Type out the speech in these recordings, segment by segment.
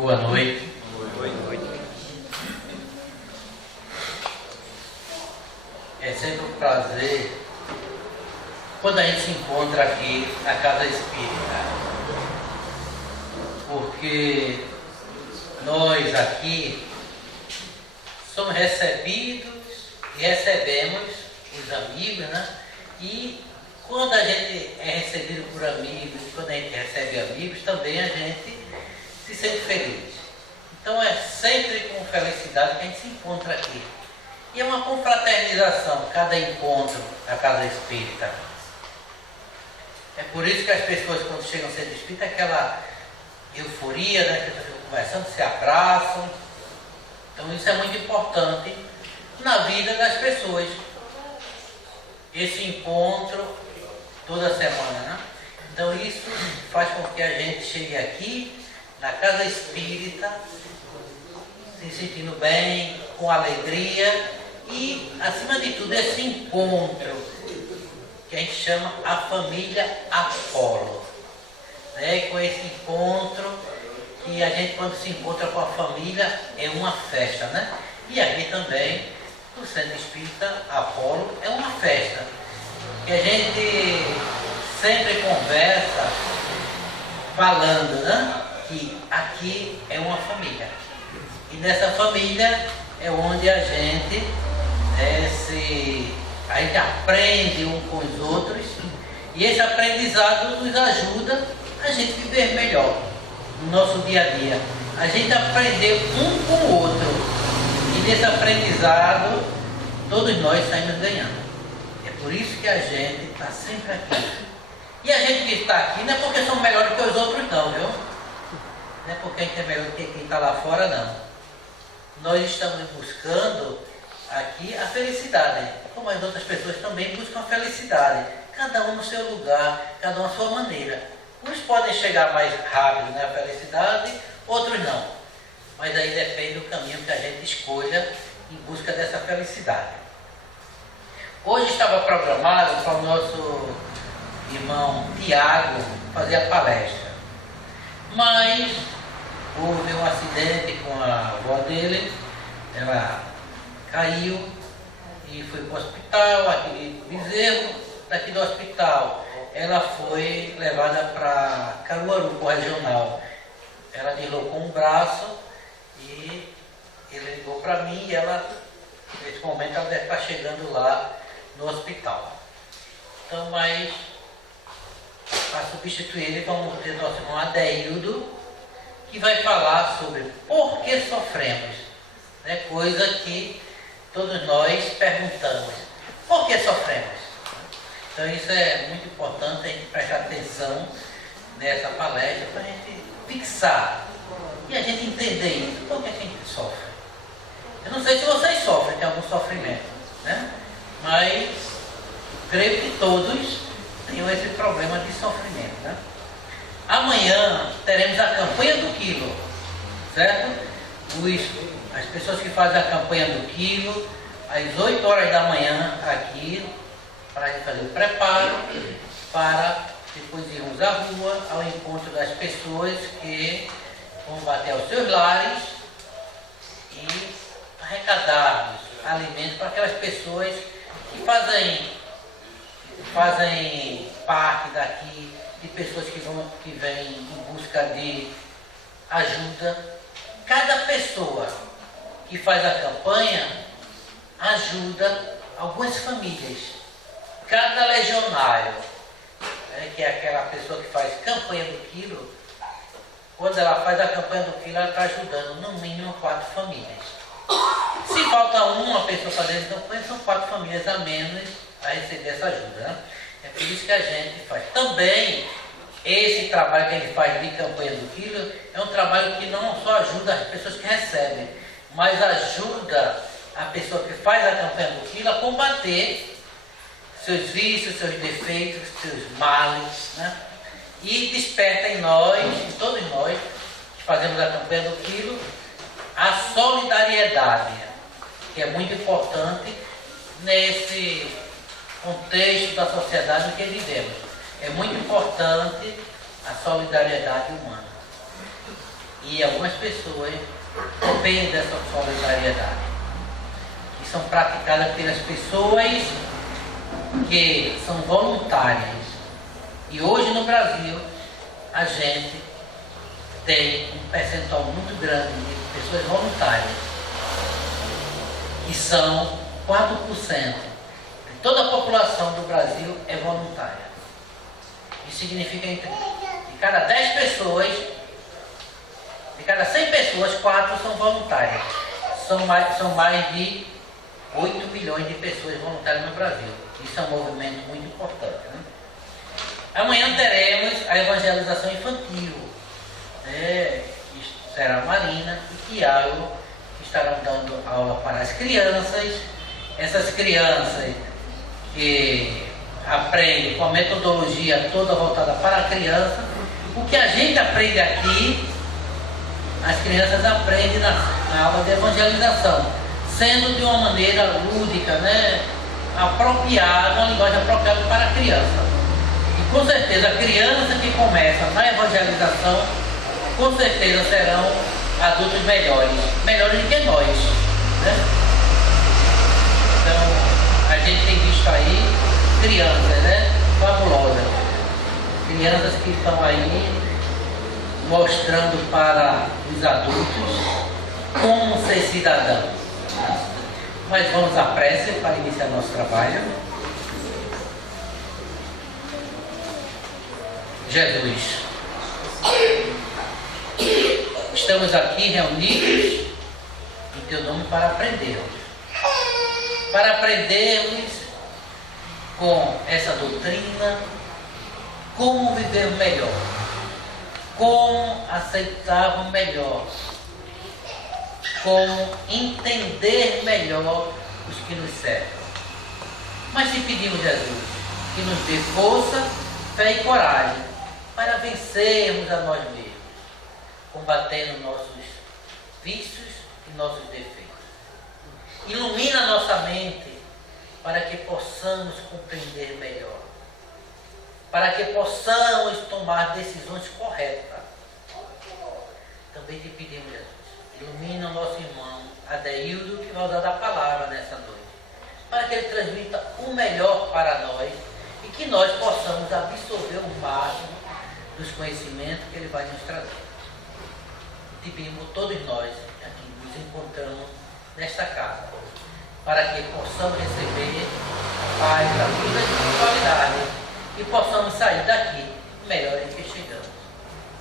Boa noite. Boa noite. É sempre um prazer quando a gente se encontra aqui na Casa Espírita, porque nós aqui somos recebidos e recebemos os amigos, né? E quando a gente é recebido por amigos, quando a gente recebe amigos, também a gente se sente feliz. Então é sempre com felicidade que a gente se encontra aqui. E é uma confraternização, cada encontro na Casa Espírita. É por isso que as pessoas, quando chegam a ser espírita, aquela euforia, né? Que as pessoas ficam conversando, se abraçam. Então isso é muito importante na vida das pessoas. Esse encontro toda semana, né? Então isso faz com que a gente chegue aqui na Casa Espírita se sentindo bem, com alegria e, acima de tudo, esse encontro que a gente chama a família Apolo, né? Com esse encontro que a gente, quando se encontra com a família, é uma festa, né? E aqui também, no Centro Espírita Apolo, é uma festa que a gente sempre conversa falando, né? Que aqui é uma família. E nessa família é onde a gente aprende um com os outros, e esse aprendizado nos ajuda a gente viver melhor no nosso dia a dia. A gente aprender um com o outro, e nesse aprendizado todos nós saímos ganhando. É por isso que a gente está sempre aqui. E a gente que está aqui não é porque somos melhores que os outros não, viu? Não é porque a gente é melhor que quem está lá fora, não. Nós estamos buscando aqui a felicidade, como as outras pessoas também buscam a felicidade, cada um no seu lugar, cada um à sua maneira. Uns podem chegar mais rápido na felicidade, outros não. Mas aí depende do caminho que a gente escolha em busca dessa felicidade. Hoje estava programado para o nosso irmão Tiago fazer a palestra, mas houve um acidente com a avó dele, ela caiu e foi para o hospital, aqui em Bezerro. Daqui do hospital ela foi levada para Caruaru, para o regional. Ela deslocou um braço e ele ligou para mim e ela, nesse momento, ela deve estar chegando lá no hospital. Então, mas para substituir ele, vamos ter nosso irmão Adeildo, que vai falar sobre por que sofremos, né? Coisa que todos nós perguntamos, por que sofremos? Então isso é muito importante a gente prestar atenção nessa palestra para a gente fixar e a gente entender isso, por que a gente sofre. Eu não sei se vocês sofrem, tem algum sofrimento, né? Mas creio que todos tenham esse problema de sofrimento, né? Amanhã teremos a campanha do quilo, certo? As pessoas que fazem a campanha do quilo, às 8 horas da manhã aqui, para a gente fazer o preparo, para depois irmos à rua, ao encontro das pessoas que vão bater aos seus lares e arrecadarmos alimentos para aquelas pessoas que fazem parte daqui, de pessoas que vêm em busca de ajuda. Cada pessoa que faz a campanha ajuda algumas famílias. Cada legionário, né, que é aquela pessoa que faz campanha do quilo, quando ela faz a campanha do quilo, ela está ajudando no mínimo 4 famílias. Se falta uma pessoa fazendo campanha, são 4 famílias a menos a receber essa ajuda, né? É por isso que a gente faz. Também, esse trabalho que ele faz de campanha do quilo é um trabalho que não só ajuda as pessoas que recebem, mas ajuda a pessoa que faz a campanha do quilo a combater seus vícios, seus defeitos, seus males, né? E desperta em nós, em todos nós, que fazemos a campanha do quilo, a solidariedade, que é muito importante nesse contexto da sociedade em que vivemos. É muito importante a solidariedade humana. E algumas pessoas dependem dessa solidariedade, que são praticadas pelas pessoas que são voluntárias. E hoje no Brasil a gente tem um percentual muito grande de pessoas voluntárias, que são 4% de toda a população do Brasil é voluntária. Isso significa que de cada 10 pessoas, de cada 100 pessoas, 4 são voluntárias. São mais de 8 milhões de pessoas voluntárias no Brasil. Isso é um movimento muito importante, né? Amanhã teremos a evangelização infantil, né? Que será Marina e Tiago, que estarão dando aula para as crianças. Essas crianças que aprendem com a metodologia toda voltada para a criança. O que a gente aprende aqui, as crianças aprendem na aula de evangelização, sendo de uma maneira lúdica, né? Apropriada, uma linguagem apropriada para a criança. E com certeza a criança que começa na evangelização, com certeza serão adultos melhores do que nós, né? Então a gente tem visto aí crianças, né? Fabulosas, crianças que estão aí mostrando para os adultos como ser cidadão. Mas vamos à prece para iniciar nosso trabalho. Jesus, estamos aqui reunidos em Teu nome para aprendermos. Para aprendermos com essa doutrina como viver melhor, como aceitar melhor, como entender melhor os que nos cercam. Mas te pedimos, Jesus, que nos dê força, fé e coragem para vencermos a nós mesmos, combatendo nossos vícios e nossos defeitos. Ilumina nossa mente para que possamos compreender melhor, para que possamos tomar decisões corretas. Também te pedimos, Jesus, ilumina o nosso irmão Adeildo, que vai usar a palavra nessa noite, para que ele transmita o melhor para nós e que nós possamos absorver o máximo dos conhecimentos que ele vai nos trazer. Te pedimos todos nós aqui nos encontramos nesta casa, para que possamos receber a paz, a vida e a espiritualidade e possamos sair daqui melhores que chegamos.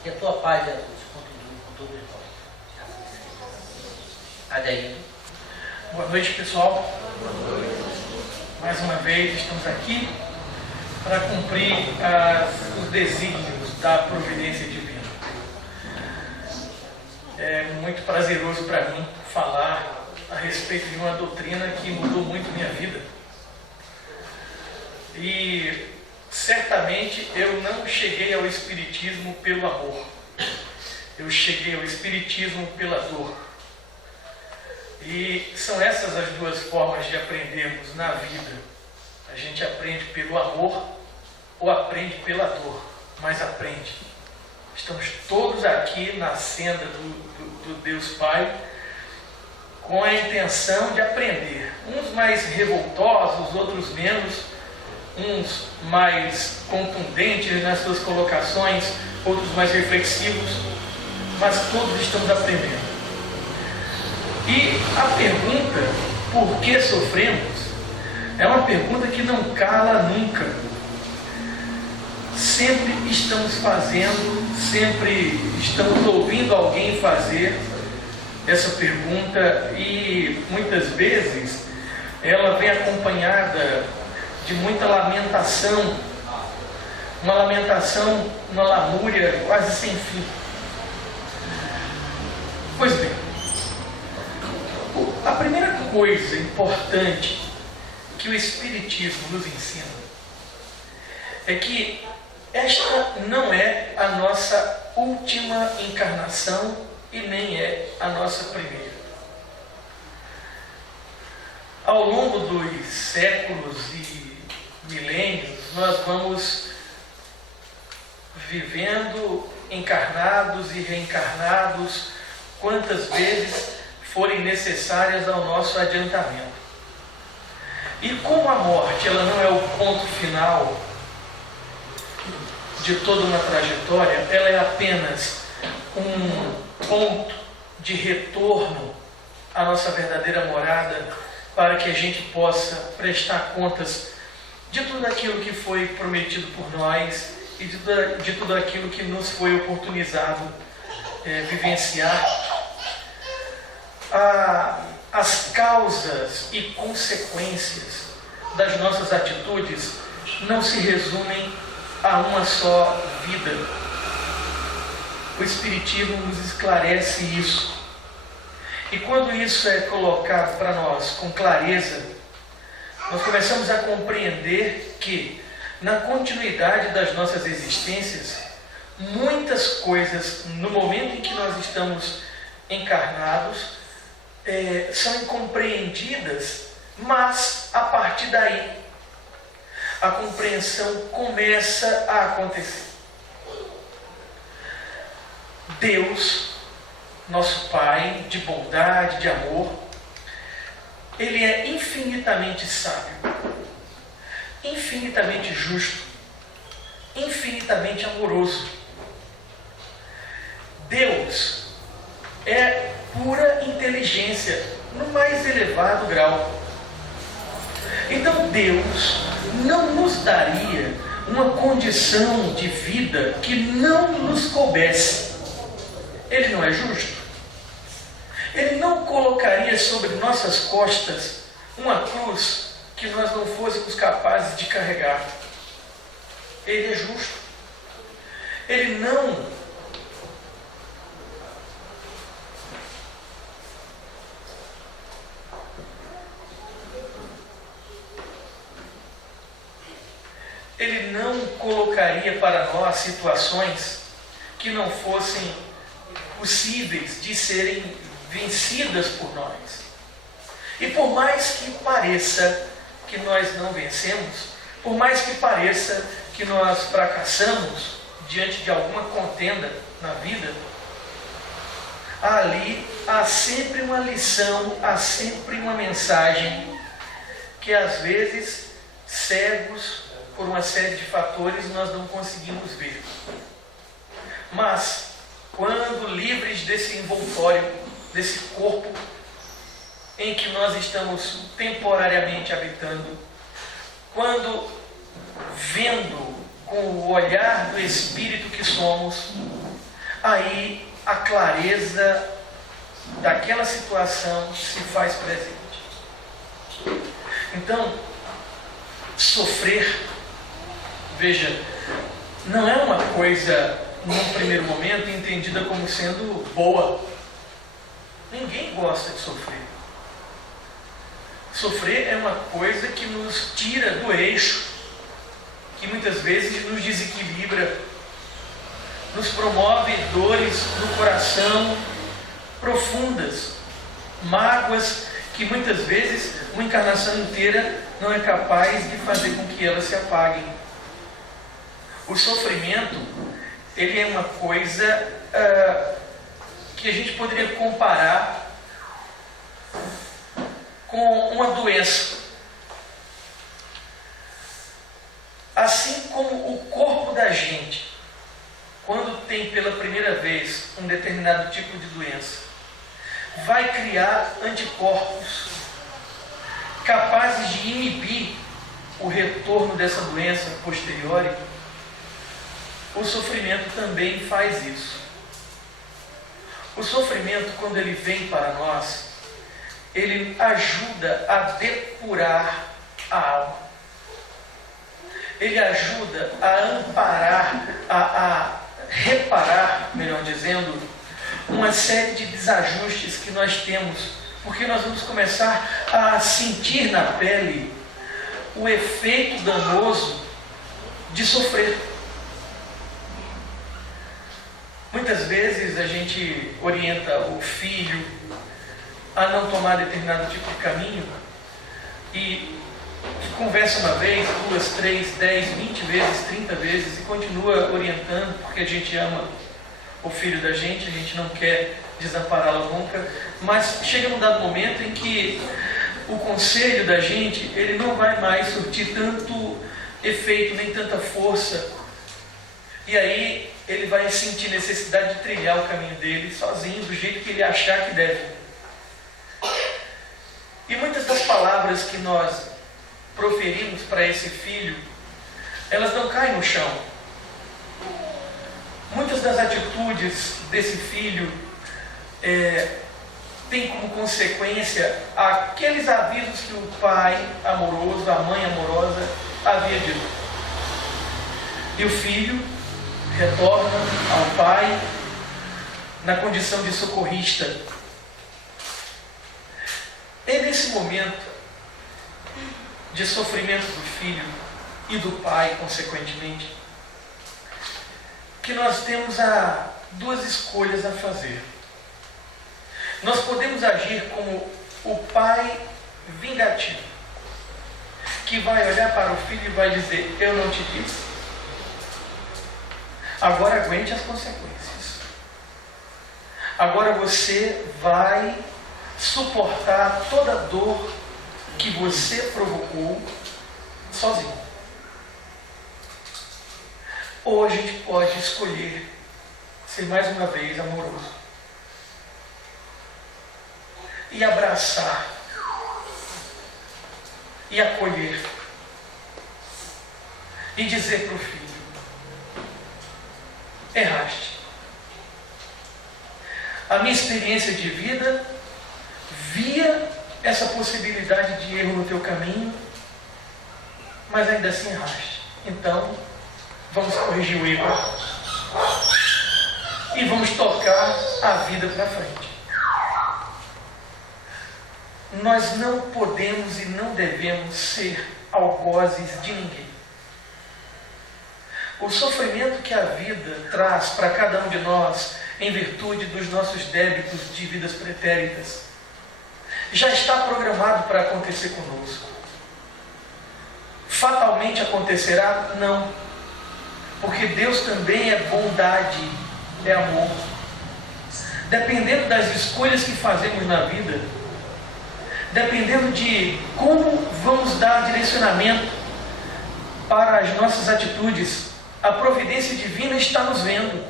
Que a tua paz, Jesus, continue com todos nós. Adeildo. Boa noite, pessoal. Mais uma vez estamos aqui para cumprir os desígnios da providência divina. É muito prazeroso para mim falar a respeito de uma doutrina que mudou muito minha vida. E certamente eu não cheguei ao Espiritismo pelo amor. Eu cheguei ao Espiritismo pela dor. E são essas as duas formas de aprendermos na vida. A gente aprende pelo amor ou aprende pela dor, mas aprende. Estamos todos aqui na senda do Deus Pai com a intenção de aprender. Uns mais revoltosos, outros menos, uns mais contundentes nas suas colocações, outros mais reflexivos, mas todos estamos aprendendo. E a pergunta, por que sofremos, é uma pergunta que não cala nunca. Sempre estamos fazendo, sempre estamos ouvindo alguém fazer essa pergunta e muitas vezes ela vem acompanhada de muita lamentação, uma lamúria quase sem fim. Pois bem, a primeira coisa importante que o Espiritismo nos ensina é que esta não é a nossa última encarnação e nem é a nossa primeira. Ao longo dos séculos e milênios, nós vamos vivendo encarnados e reencarnados, quantas vezes forem necessárias ao nosso adiantamento. E como a morte ela não é o ponto final de toda uma trajetória, ela é apenas um ponto de retorno à nossa verdadeira morada, para que a gente possa prestar contas de tudo aquilo que foi prometido por nós e de tudo aquilo que nos foi oportunizado vivenciar. As causas e consequências das nossas atitudes não se resumem a uma só vida. O Espiritismo nos esclarece isso. E quando isso é colocado para nós com clareza, nós começamos a compreender que, na continuidade das nossas existências, muitas coisas, no momento em que nós estamos encarnados, são incompreendidas, mas a partir daí a compreensão começa a acontecer. Deus, nosso Pai de bondade, de amor, Ele é infinitamente sábio, infinitamente justo, infinitamente amoroso. Deus é pura inteligência, no mais elevado grau. Então Deus não nos daria uma condição de vida que não nos coubesse. Ele não é justo? Ele não colocaria sobre nossas costas uma cruz que nós não fôssemos capazes de carregar. Ele é justo. Ele não colocaria para nós situações que não fossem possíveis de serem vencidas por nós. E por mais que pareça que nós não vencemos, por mais que pareça que nós fracassamos diante de alguma contenda na vida, ali há sempre uma lição, há sempre uma mensagem que às vezes, cegos por uma série de fatores, nós não conseguimos ver. Mas, quando livres desse envoltório, desse corpo em que nós estamos temporariamente habitando, quando vendo com o olhar do Espírito que somos, aí a clareza daquela situação se faz presente. Então, sofrer, veja, não é uma coisa, num primeiro momento, entendida como sendo boa. Ninguém gosta de sofrer. Sofrer é uma coisa que nos tira do eixo, que muitas vezes nos desequilibra, nos promove dores no coração profundas, mágoas que muitas vezes uma encarnação inteira não é capaz de fazer com que elas se apaguem. O sofrimento, ele é uma coisa que a gente poderia comparar com uma doença. Assim como o corpo da gente, quando tem pela primeira vez um determinado tipo de doença, vai criar anticorpos capazes de inibir o retorno dessa doença posteriori, o sofrimento também faz isso. O sofrimento, quando ele vem para nós, ele ajuda a depurar a alma. Ele ajuda a amparar, a reparar, melhor dizendo, uma série de desajustes que nós temos, porque nós vamos começar a sentir na pele o efeito danoso de sofrer. Muitas vezes a gente orienta o filho a não tomar determinado tipo de caminho e conversa uma vez, 2, 3, 10, 20 vezes, 30 vezes e continua orientando porque a gente ama o filho da gente, a gente não quer desampará-lo nunca, mas chega num dado momento em que o conselho da gente, ele não vai mais surtir tanto efeito, nem tanta força, e aí ele vai sentir necessidade de trilhar o caminho dele sozinho, do jeito que ele achar que deve. E muitas das palavras que nós proferimos para esse filho, elas não caem no chão. Muitas das atitudes desse filho têm como consequência aqueles avisos que o pai amoroso, a mãe amorosa havia dito. E o filho retorna ao pai na condição de socorrista. É nesse momento de sofrimento do filho e do pai, consequentemente, que nós temos duas escolhas a fazer. Nós podemos agir como o pai vingativo, que vai olhar para o filho e vai dizer: eu não te disse, agora aguente as consequências. Agora você vai suportar toda a dor que você provocou sozinho. Ou a gente pode escolher ser mais uma vez amoroso e abraçar e acolher e dizer para o filho: erraste. A minha experiência de vida via essa possibilidade de erro no teu caminho, mas ainda assim erraste. Então, vamos corrigir o erro e vamos tocar a vida para frente. Nós não podemos e não devemos ser algozes de ninguém. O sofrimento que a vida traz para cada um de nós, em virtude dos nossos débitos de vidas pretéritas, já está programado para acontecer conosco. Fatalmente acontecerá? Não. Porque Deus também é bondade, é amor. Dependendo das escolhas que fazemos na vida, dependendo de como vamos dar direcionamento para as nossas atitudes, a providência divina está nos vendo.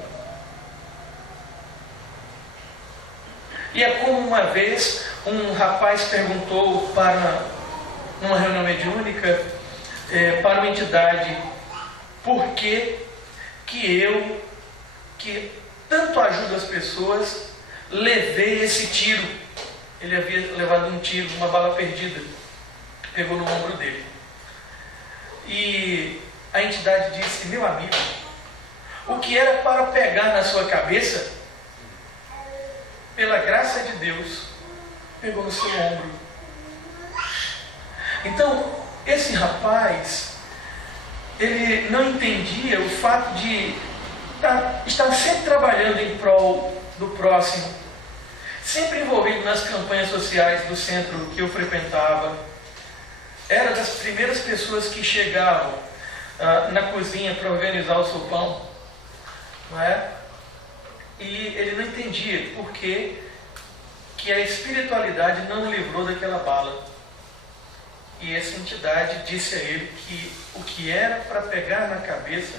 E é como uma vez um rapaz perguntou para uma reunião mediúnica, para uma entidade: por que eu, que tanto ajudo as pessoas, levei esse tiro? Ele havia levado um tiro, uma bala perdida, pegou no ombro dele. E a entidade disse: meu amigo, o que era para pegar na sua cabeça, pela graça de Deus, pegou no seu ombro. Então, esse rapaz, ele não entendia o fato de estar sempre trabalhando em prol do próximo, sempre envolvido nas campanhas sociais do centro que eu frequentava. Era das primeiras pessoas que chegavam na cozinha para organizar o sopão, não é? E ele não entendia por que a espiritualidade não o livrou daquela bala. E essa entidade disse a ele que o que era para pegar na cabeça,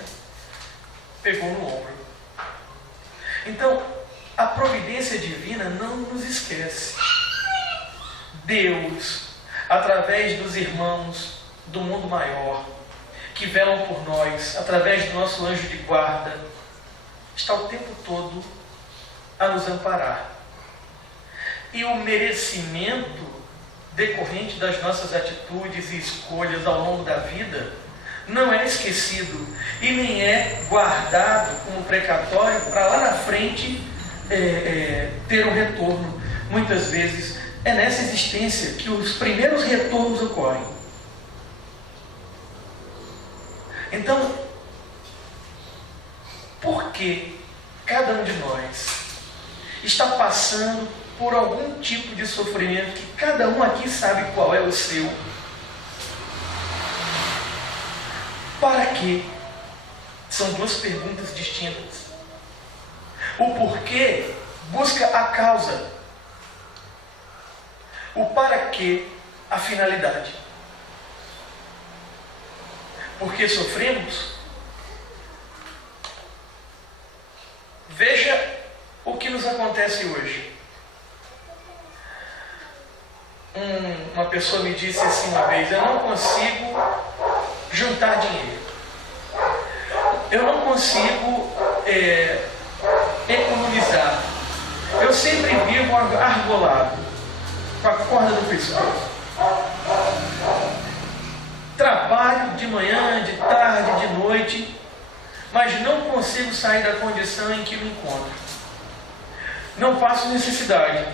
pegou no ombro. Então, a providência divina não nos esquece. Deus, através dos irmãos do mundo maior, que velam por nós, através do nosso anjo de guarda, está o tempo todo a nos amparar. E o merecimento decorrente das nossas atitudes e escolhas ao longo da vida não é esquecido e nem é guardado como precatório para lá na frente ter um retorno. Muitas vezes é nessa existência que os primeiros retornos ocorrem. Então, por que cada um de nós está passando por algum tipo de sofrimento que cada um aqui sabe qual é o seu? Para quê? São duas perguntas distintas. O porquê busca a causa. O para quê, a finalidade. Porque sofremos. Veja o que nos acontece hoje. Uma pessoa me disse assim uma vez: eu não consigo juntar dinheiro. Eu não consigo economizar. Eu sempre vivo argolado, com a corda do pescoço. Trabalho de manhã, de tarde, de noite, mas não consigo sair da condição em que me encontro. Não passo necessidade,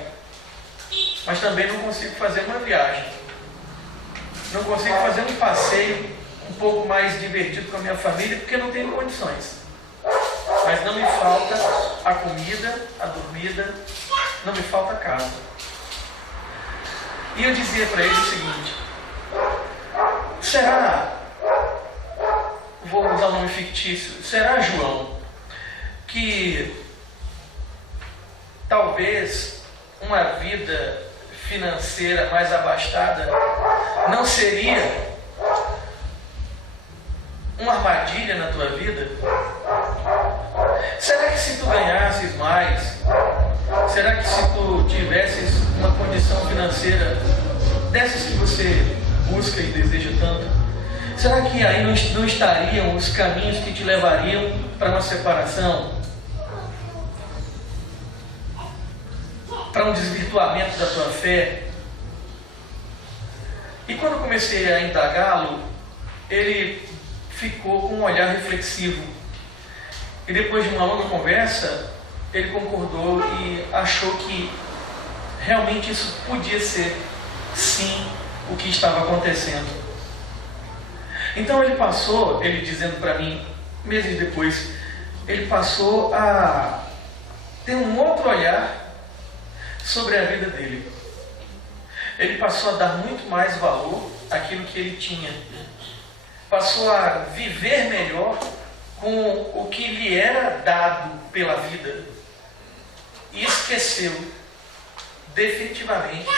mas também não consigo fazer uma viagem. Não consigo fazer um passeio um pouco mais divertido com a minha família, porque não tenho condições. Mas não me falta a comida, a dormida, não me falta a casa. E eu dizia para ele o seguinte: será, vou usar um nome fictício, será, João, que talvez uma vida financeira mais abastada não seria uma armadilha na tua vida? Será que se tu ganhasses mais, será que se tu tivesses uma condição financeira dessas que você busca e deseja tanto, será que aí não estariam os caminhos que te levariam para uma separação, para um desvirtuamento da tua fé? E quando comecei a indagá-lo, ele ficou com um olhar reflexivo. E depois de uma longa conversa, ele concordou e achou que realmente isso podia ser, sim, o que estava acontecendo. Então ele dizendo para mim, meses depois, ele passou a ter um outro olhar sobre a vida dele. Ele passou a dar muito mais valor àquilo que ele tinha. Passou a viver melhor com o que lhe era dado pela vida. E esqueceu definitivamente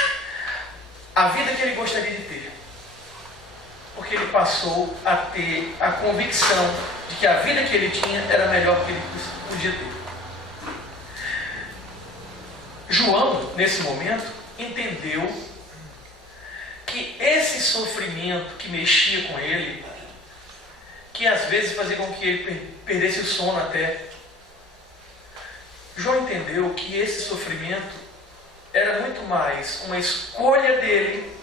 a vida que ele gostaria de ter. Porque ele passou a ter a convicção de que a vida que ele tinha era melhor que ele podia ter. João, nesse momento, entendeu que esse sofrimento que mexia com ele, que às vezes fazia com que ele perdesse o sono até, João entendeu que esse sofrimento era muito mais uma escolha dele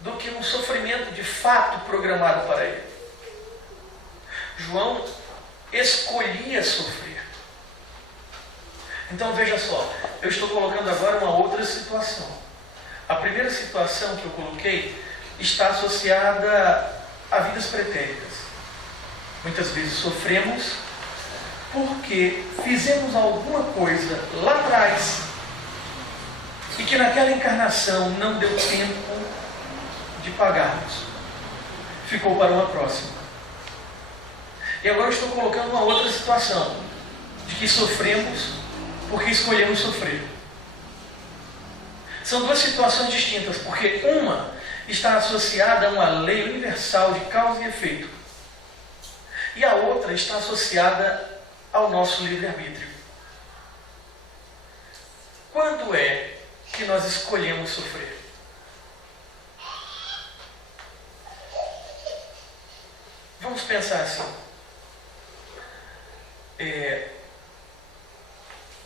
do que um sofrimento de fato programado para ele. João escolhia sofrer. Então veja só, eu estou colocando agora uma outra situação. A primeira situação que eu coloquei está associada a vidas pretéritas. Muitas vezes sofremos porque fizemos alguma coisa lá atrás e que naquela encarnação não deu tempo de pagarmos. Ficou para uma próxima. E agora eu estou colocando uma outra situação, de que sofremos porque escolhemos sofrer. São duas situações distintas, porque uma está associada a uma lei universal de causa e efeito, e a outra está associada ao nosso livre-arbítrio. Quando é que nós escolhemos sofrer? Vamos pensar assim.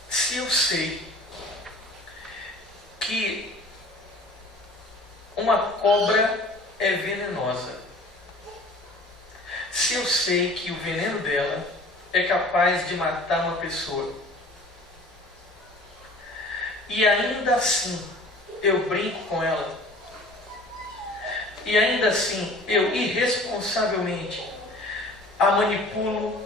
Se eu sei que uma cobra é venenosa, se eu sei que o veneno dela é capaz de matar uma pessoa, e ainda assim eu brinco com ela, e ainda assim eu irresponsavelmente a manipulo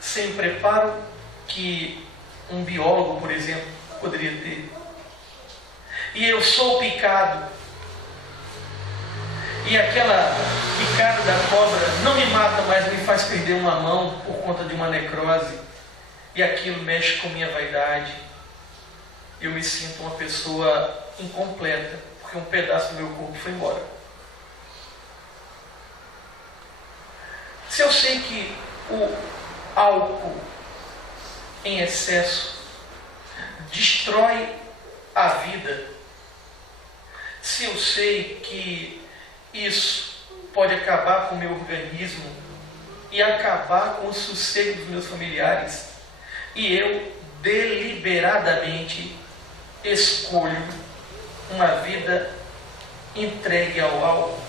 sem preparo que um biólogo, por exemplo, poderia ter, e eu sou picado, e aquela picada da cobra não me mata, mas me faz perder uma mão por conta de uma necrose, e aquilo mexe com minha vaidade. Eu me sinto uma pessoa incompleta, porque um pedaço do meu corpo foi embora. Se eu sei que o álcool em excesso destrói a vida, se eu sei que isso pode acabar com o meu organismo e acabar com o sossego dos meus familiares, e eu deliberadamente escolho uma vida entregue ao álcool,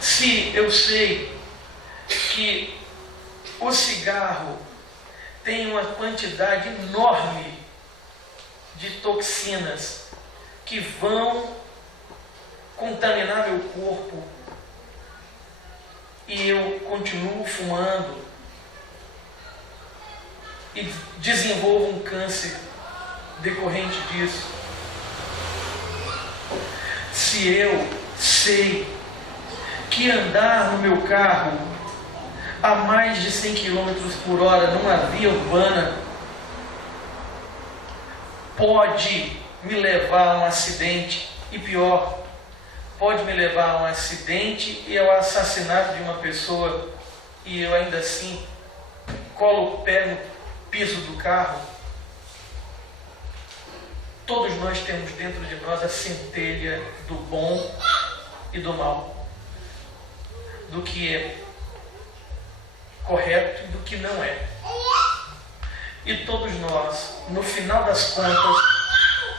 se eu sei que o cigarro tem uma quantidade enorme de toxinas que vão contaminar meu corpo e eu continuo fumando e desenvolvo um câncer decorrente disso, se eu sei que andar no meu carro a mais de 100 km por hora numa via urbana pode me levar a um acidente, e pior, pode me levar a um acidente e ao assassinato de uma pessoa, e eu ainda assim colo o pé no piso do carro, todos nós temos dentro de nós a centelha do bom e do mal, do que é correto e do que não é. E todos nós, no final das contas,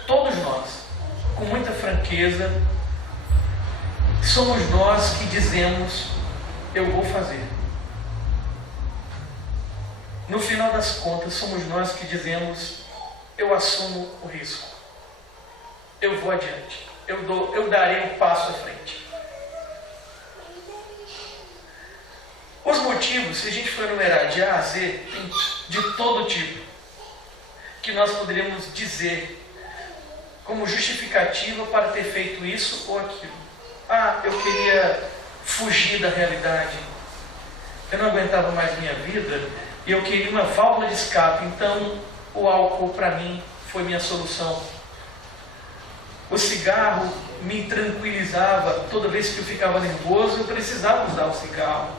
todos nós, com muita franqueza, somos nós que dizemos: eu vou fazer. No final das contas, somos nós que dizemos: eu assumo o risco, eu vou adiante, eu darei um passo à frente. Os motivos, se a gente for enumerar de A a Z, tem de todo tipo, que nós poderíamos dizer como justificativa para ter feito isso ou aquilo. Ah, eu queria fugir da realidade, eu não aguentava mais minha vida e eu queria uma válvula de escape, então o álcool para mim foi minha solução. O cigarro me tranquilizava, toda vez que eu ficava nervoso eu precisava usar o cigarro,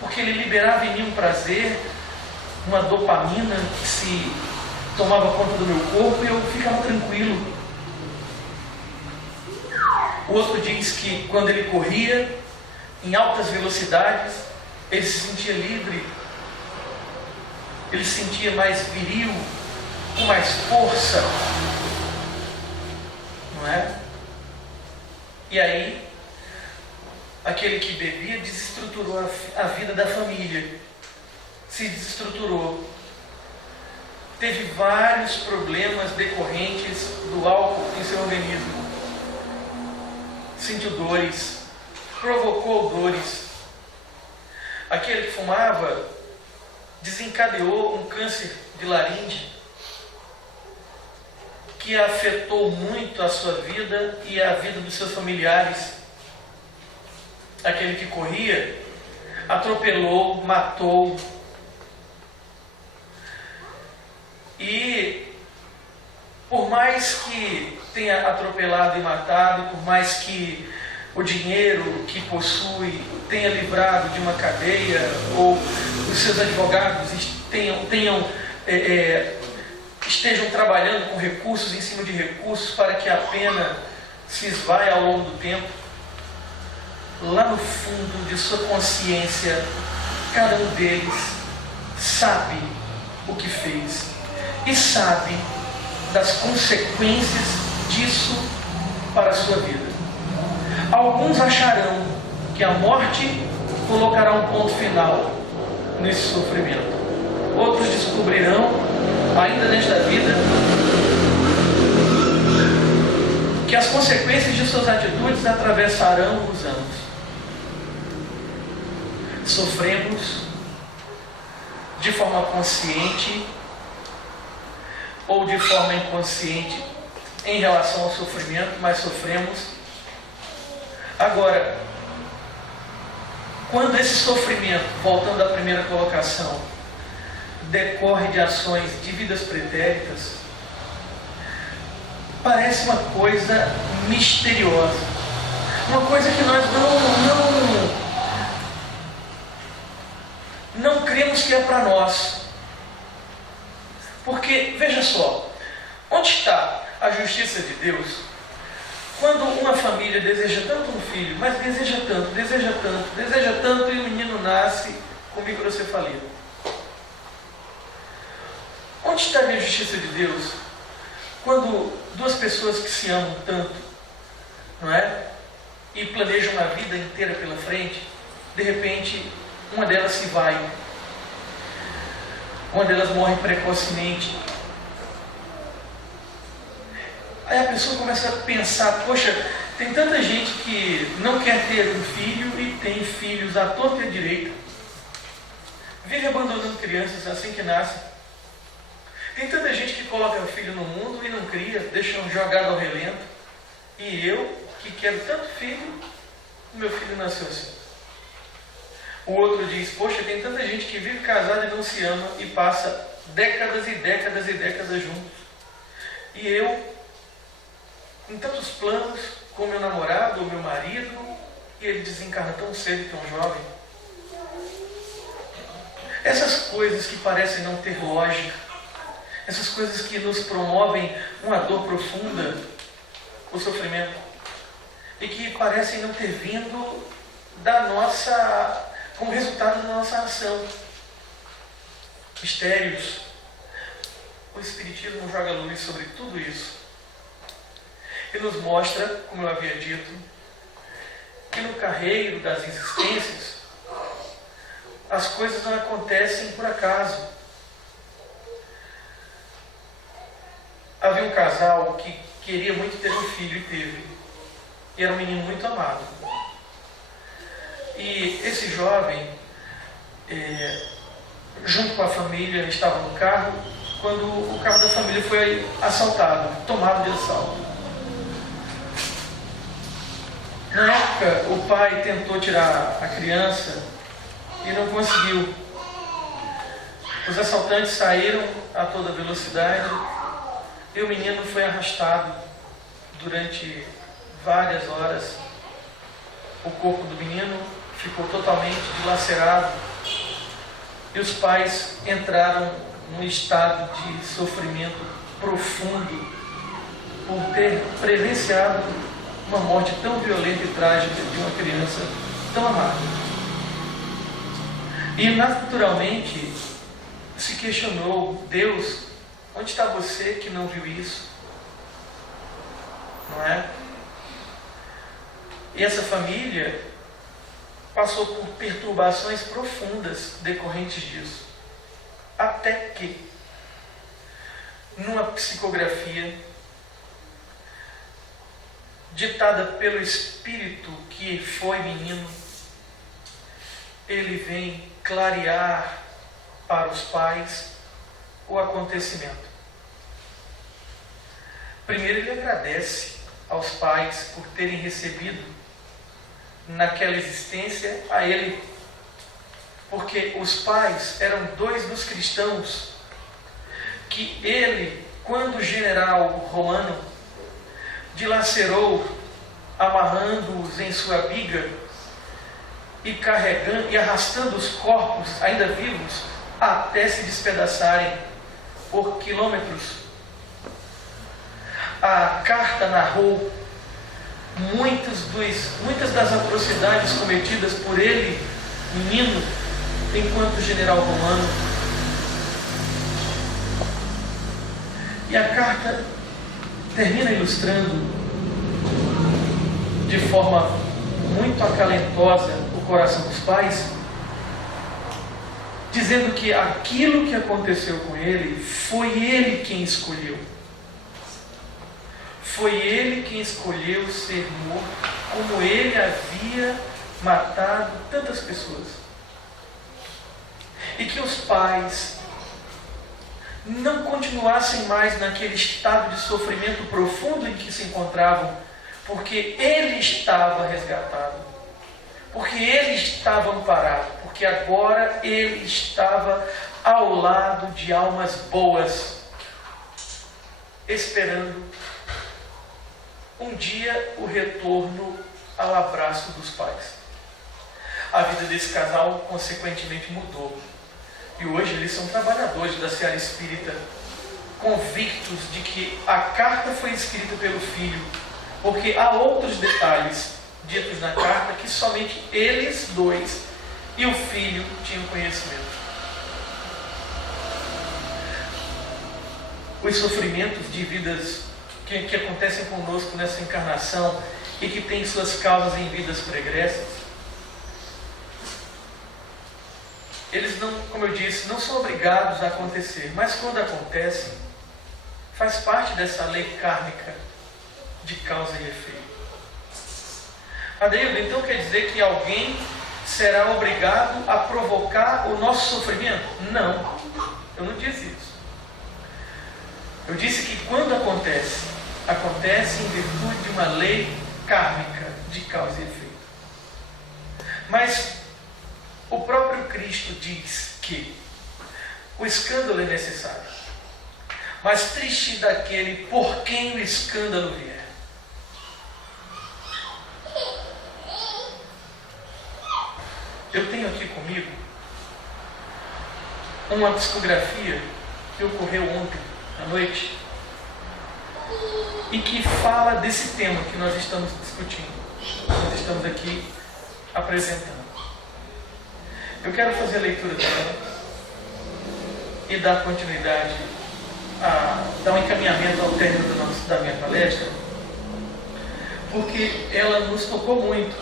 porque ele liberava em mim um prazer, uma dopamina que se tomava conta do meu corpo e eu ficava tranquilo. O outro diz que quando ele corria em altas velocidades, ele se sentia livre, ele se sentia mais viril, com mais força, não é? E aí, aquele que bebia desestruturou a vida da família, se desestruturou, teve vários problemas decorrentes do álcool em seu organismo, sentiu dores, provocou dores. Aquele que fumava desencadeou um câncer de laringe que afetou muito a sua vida e a vida dos seus familiares. Aquele que corria atropelou, matou. E por mais que tenha atropelado e matado, por mais que o dinheiro que possui tenha livrado de uma cadeia, ou os seus advogados estejam trabalhando com recursos em cima de recursos para que a pena se esvaia ao longo do tempo, lá no fundo de sua consciência, cada um deles sabe o que fez e sabe das consequências disso para a sua vida. Alguns acharão que a morte colocará um ponto final nesse sofrimento. Outros descobrirão, ainda nesta vida, que as consequências de suas atitudes atravessarão os anos. Sofremos de forma consciente ou de forma inconsciente em relação ao sofrimento, mas sofremos. Agora, Quando esse sofrimento, voltando à primeira colocação, decorre de ações de vidas pretéritas, parece uma coisa misteriosa, uma coisa que nós não cremos que é para nós. Porque, veja só, onde está a justiça de Deus quando uma família deseja tanto um filho, mas deseja tanto, e o menino nasce com microcefalia? Onde estaria a justiça de Deus quando duas pessoas que se amam tanto, não é? E planejam uma vida inteira pela frente, de repente uma delas se vai, uma delas morre precocemente. Aí a pessoa começa a pensar, poxa, tem tanta gente que não quer ter um filho e tem filhos à torta e à direita, vive abandonando crianças assim que nascem. Tem tanta gente que coloca o filho no mundo e não cria, deixa jogado ao relento. E eu, que quero tanto filho, meu filho nasceu assim. O outro diz, poxa, tem tanta gente que vive casada e não se ama e passa décadas e décadas e décadas juntos. E eu, em tantos planos, com meu namorado ou meu marido, e ele desencarna tão cedo e tão jovem. Essas coisas que parecem não ter lógica, essas coisas que nos promovem uma dor profunda, o sofrimento, e que parecem não ter vindo como resultado da nossa ação. Mistérios. O Espiritismo joga luz sobre tudo isso e nos mostra, como eu havia dito, que no carreiro das existências as coisas não acontecem por acaso. Havia um casal que queria muito ter um filho e teve. E era um menino muito amado. E esse jovem, junto com a família, estava no carro, quando o carro da família foi assaltado, tomado de assalto. Na época, o pai tentou tirar a criança e não conseguiu. Os assaltantes saíram a toda velocidade e o menino foi arrastado durante várias horas. O corpo do menino ficou totalmente dilacerado e os pais entraram num estado de sofrimento profundo por ter presenciado uma morte tão violenta e trágica de uma criança tão amada. E naturalmente se questionou, Deus, onde está você que não viu isso? Não é? E essa família passou por perturbações profundas decorrentes disso. Até que, numa psicografia ditada pelo espírito que foi menino, ele vem clarear para os pais o acontecimento. Primeiro, ele agradece aos pais por terem recebido naquela existência a ele, porque os pais eram dois dos cristãos que ele, quando general romano, dilacerou, amarrando-os em sua biga e carregando e arrastando os corpos ainda vivos até se despedaçarem por quilômetros. A carta narrou muitas das atrocidades cometidas por ele, menino, enquanto general romano. E a carta termina ilustrando de forma muito acalentosa o coração dos pais, dizendo que aquilo que aconteceu com ele, foi ele quem escolheu. Foi ele quem escolheu ser morto, como ele havia matado tantas pessoas. E que os pais não continuassem mais naquele estado de sofrimento profundo em que se encontravam, porque ele estava resgatado. porque ele estava amparado, porque agora ele estava ao lado de almas boas, esperando um dia o retorno ao abraço dos pais. A vida desse casal, consequentemente, mudou. E hoje eles são trabalhadores da seara espírita, convictos de que a carta foi escrita pelo filho, porque há outros detalhes ditos na carta que somente eles dois e o filho tinham conhecimento. Os sofrimentos de vidas que acontecem conosco nessa encarnação e que têm suas causas em vidas pregressas, eles não, como eu disse, não são obrigados a acontecer, mas quando acontecem, faz parte dessa lei kármica de causa e efeito. Adeildo, então quer dizer que alguém será obrigado a provocar o nosso sofrimento? Não, eu não disse isso. Eu disse que quando acontece, acontece em virtude de uma lei kármica de causa e efeito. Mas o próprio Cristo diz que o escândalo é necessário, mas triste daquele por quem o escândalo vier. Eu tenho aqui comigo uma psicografia que ocorreu ontem à noite e que fala desse tema que nós estamos discutindo, nós estamos aqui apresentando. Eu quero fazer a leitura dela e dar continuidade, dar um encaminhamento ao término da minha palestra, porque ela nos tocou muito.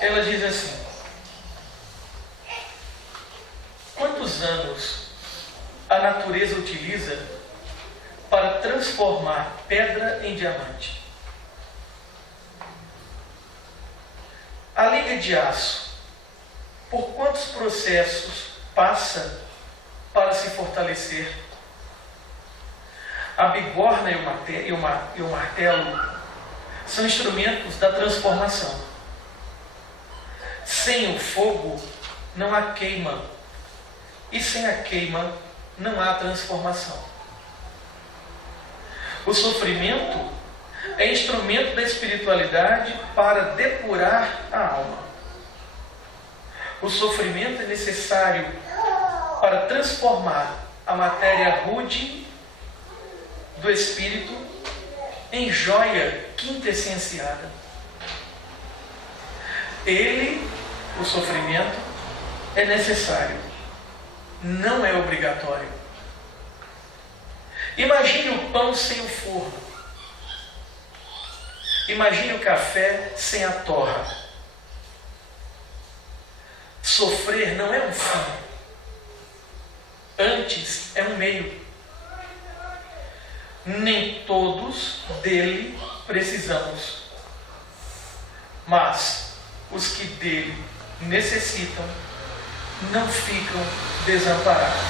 Ela diz assim: quantos anos a natureza utiliza para transformar pedra em diamante? A liga de aço, por quantos processos passa para se fortalecer? A bigorna e o martelo são instrumentos da transformação. Sem o fogo não há queima, e sem a queima não há transformação. O sofrimento é instrumento da espiritualidade para depurar a alma. O sofrimento é necessário para transformar a matéria rude do espírito em joia quintessenciada. Ele, o sofrimento, é necessário, não é obrigatório. Imagine o pão sem o forno. Imagine o café sem a torra. Sofrer não é um fim, antes é um meio. Nem todos dele precisamos, mas os que dele necessitam não ficam desamparados.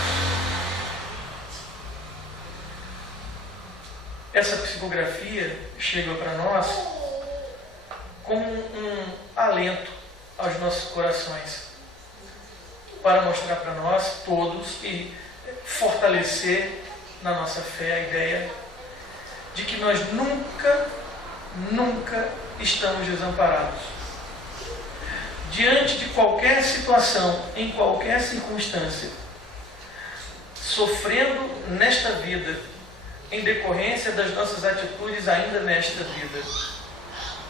Essa psicografia chega para nós como um alento aos nossos corações, para mostrar para nós todos e fortalecer na nossa fé a ideia de que nós nunca estamos desamparados. Diante de qualquer situação, em qualquer circunstância, sofrendo nesta vida, em decorrência das nossas atitudes ainda nesta vida,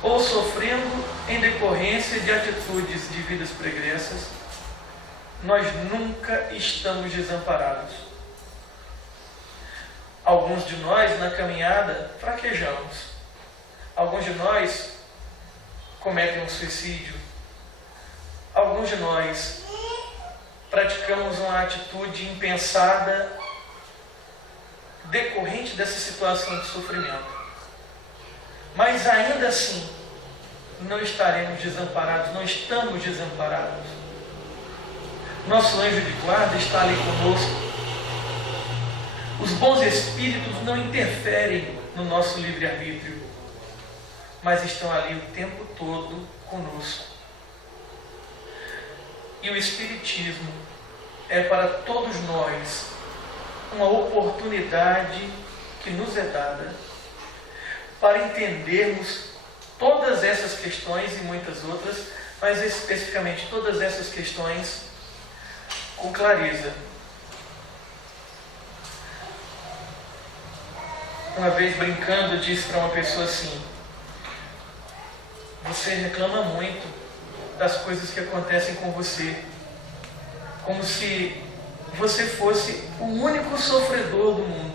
ou sofrendo em decorrência de atitudes de vidas pregressas, nós nunca estamos desamparados. Alguns de nós, na caminhada, fraquejamos. Alguns de nós cometem um suicídio. Alguns de nós praticamos uma atitude impensada decorrente dessa situação de sofrimento. Mas ainda assim, não estaremos desamparados, não estamos desamparados. Nosso anjo de guarda está ali conosco. Os bons espíritos não interferem no nosso livre-arbítrio, mas estão ali o tempo todo conosco. E o Espiritismo é para todos nós uma oportunidade que nos é dada para entendermos todas essas questões e muitas outras, mas especificamente todas essas questões com clareza. Uma vez brincando, eu disse para uma pessoa assim: você reclama muito das coisas que acontecem com você, como se você fosse o único sofredor do mundo.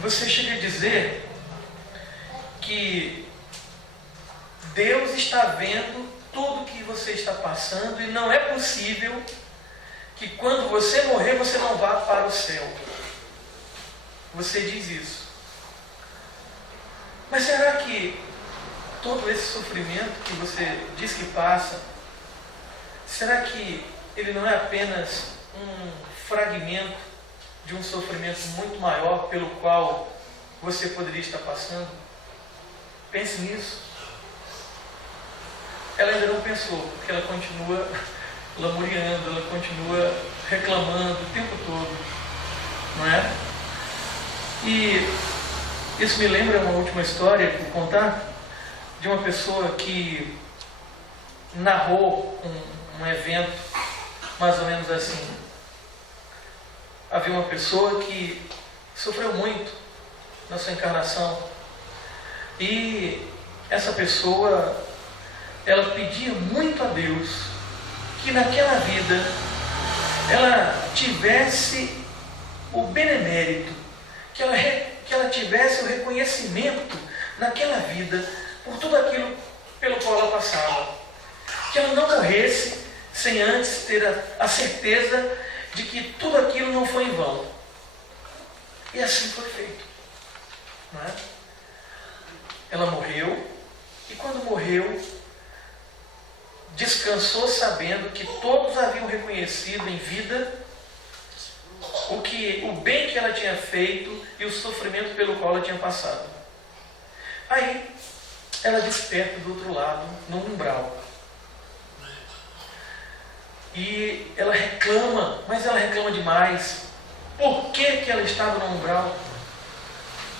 Você chega a dizer que Deus está vendo tudo que você está passando e não é possível que quando você morrer você não vá para o céu. Você diz isso. Mas será que todo esse sofrimento que você diz que passa, será que ele não é apenas um fragmento de um sofrimento muito maior pelo qual você poderia estar passando? Pense nisso. Ela ainda não pensou, porque ela continua lamuriando, ela continua reclamando o tempo todo, não é? E isso me lembra uma última história que vou contar, de uma pessoa que narrou um evento mais ou menos assim. Havia uma pessoa que sofreu muito na sua encarnação, e essa pessoa, ela pedia muito a Deus que naquela vida ela tivesse o benemérito, que ela tivesse o reconhecimento naquela vida por tudo aquilo pelo qual ela passava, que ela não morresse sem antes ter a certeza de que tudo aquilo não foi em vão. E assim foi feito, não é? Ela morreu, e quando morreu, descansou sabendo que todos haviam reconhecido em vida o bem que ela tinha feito e o sofrimento pelo qual ela tinha passado. Aí ela desperta do outro lado, no umbral. E ela reclama, mas ela reclama demais. Por que ela estava no umbral?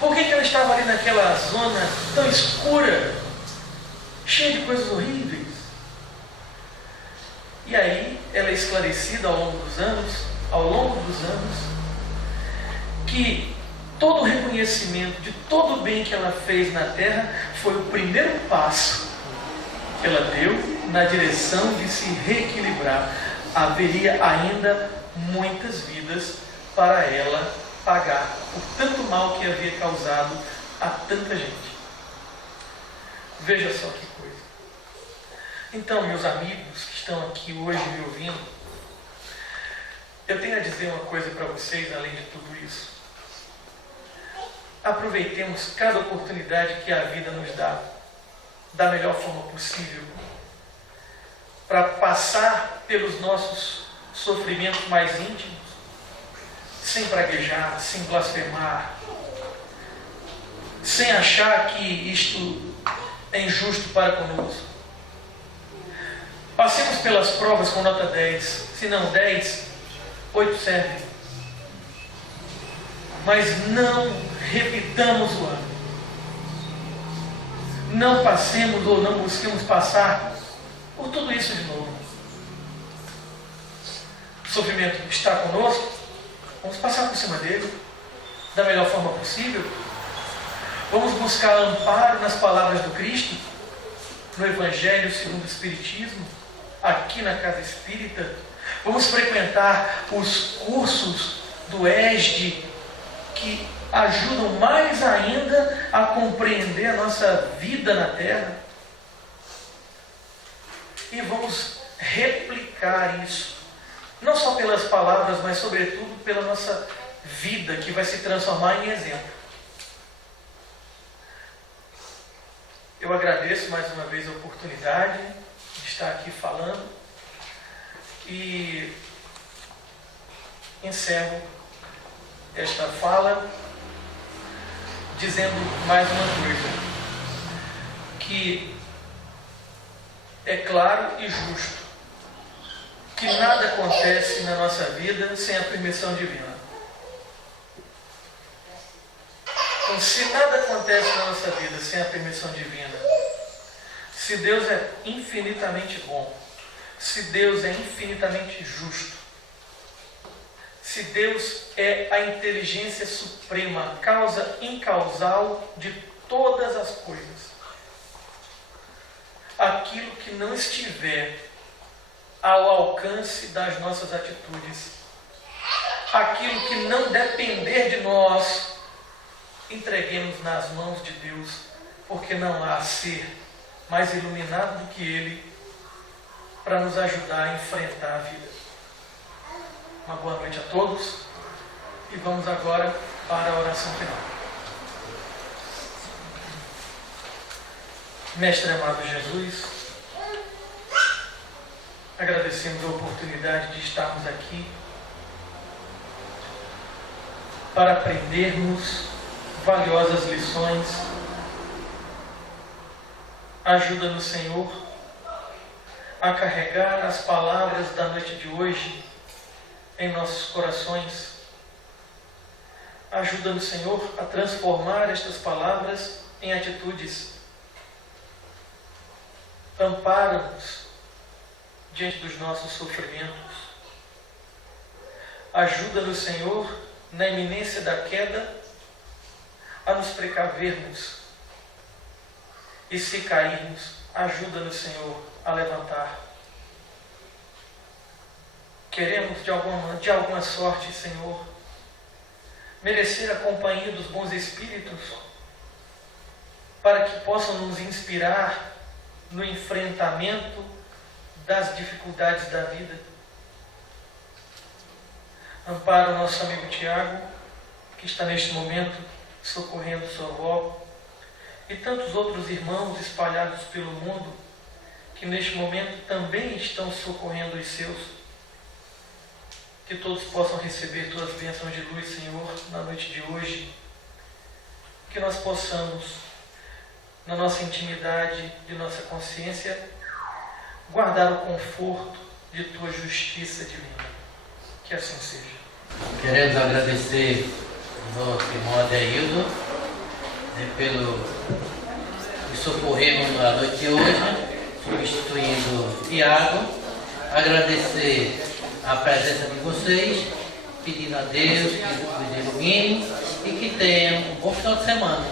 Por que ela estava ali naquela zona tão escura, cheia de coisas horríveis? E aí ela é esclarecida ao longo dos anos, que todo o reconhecimento de todo o bem que ela fez na terra foi o primeiro passo que ela deu na direção de se reequilibrar. Haveria ainda muitas vidas para ela pagar por tanto mal que havia causado a tanta gente. Veja só que coisa. Então, meus amigos que estão aqui hoje me ouvindo, eu tenho a dizer uma coisa para vocês além de tudo isso. Aproveitemos cada oportunidade que a vida nos dá da melhor forma possível, para passar pelos nossos sofrimentos mais íntimos, sem praguejar, sem blasfemar, sem achar que isto é injusto para conosco. Passemos pelas provas com nota 10, se não 10, 8 serve. Mas não repitamos o ano. Não passemos ou não busquemos passar por tudo isso de novo. O sofrimento está conosco, vamos passar por cima dele da melhor forma possível. Vamos buscar amparo nas palavras do Cristo, no Evangelho segundo o Espiritismo, aqui na Casa Espírita. Vamos frequentar os cursos do ESD, que ajudam mais ainda a compreender a nossa vida na Terra. E vamos replicar isso, não só pelas palavras, mas sobretudo pela nossa vida, que vai se transformar em exemplo. Eu agradeço mais uma vez a oportunidade de estar aqui falando e encerro esta fala dizendo mais uma coisa, que é claro e justo, que nada acontece na nossa vida sem a permissão divina. Então, se nada acontece na nossa vida sem a permissão divina, se Deus é infinitamente bom, se Deus é infinitamente justo, se Deus é a inteligência suprema, causa incausal de todas as coisas, aquilo que não estiver ao alcance das nossas atitudes, aquilo que não depender de nós, entreguemos nas mãos de Deus, porque não há ser mais iluminado do que Ele para nos ajudar a enfrentar a vida. Uma boa noite a todos e vamos agora para a oração final. Mestre amado Jesus, agradecemos a oportunidade de estarmos aqui para aprendermos valiosas lições. Ajuda-nos, Senhor, a carregar as palavras da noite de hoje em nossos corações. Ajuda-nos, Senhor, a transformar estas palavras em atitudes. Ampara-nos diante dos nossos sofrimentos. Ajuda-nos, Senhor, na iminência da queda, a nos precavermos. E se cairmos, ajuda-nos, Senhor, a levantar. Queremos, de alguma sorte, Senhor, merecer a companhia dos bons espíritos, para que possam nos inspirar no enfrentamento das dificuldades da vida. Ampara o nosso amigo Tiago, que está neste momento socorrendo sua avó, e tantos outros irmãos espalhados pelo mundo, que neste momento também estão socorrendo os seus. Que todos possam receber tuas bênçãos de luz, Senhor, na noite de hoje. Que nós possamos, na nossa intimidade de nossa consciência, guardar o conforto de tua justiça divina. Que assim seja. Queremos agradecer ao nosso irmão Adeildo pelo me socorrermos na noite de hoje, substituindo o Tiago. Agradecer a presença de vocês, pedindo a Deus que nos ilumine e que tenham um bom final de semana.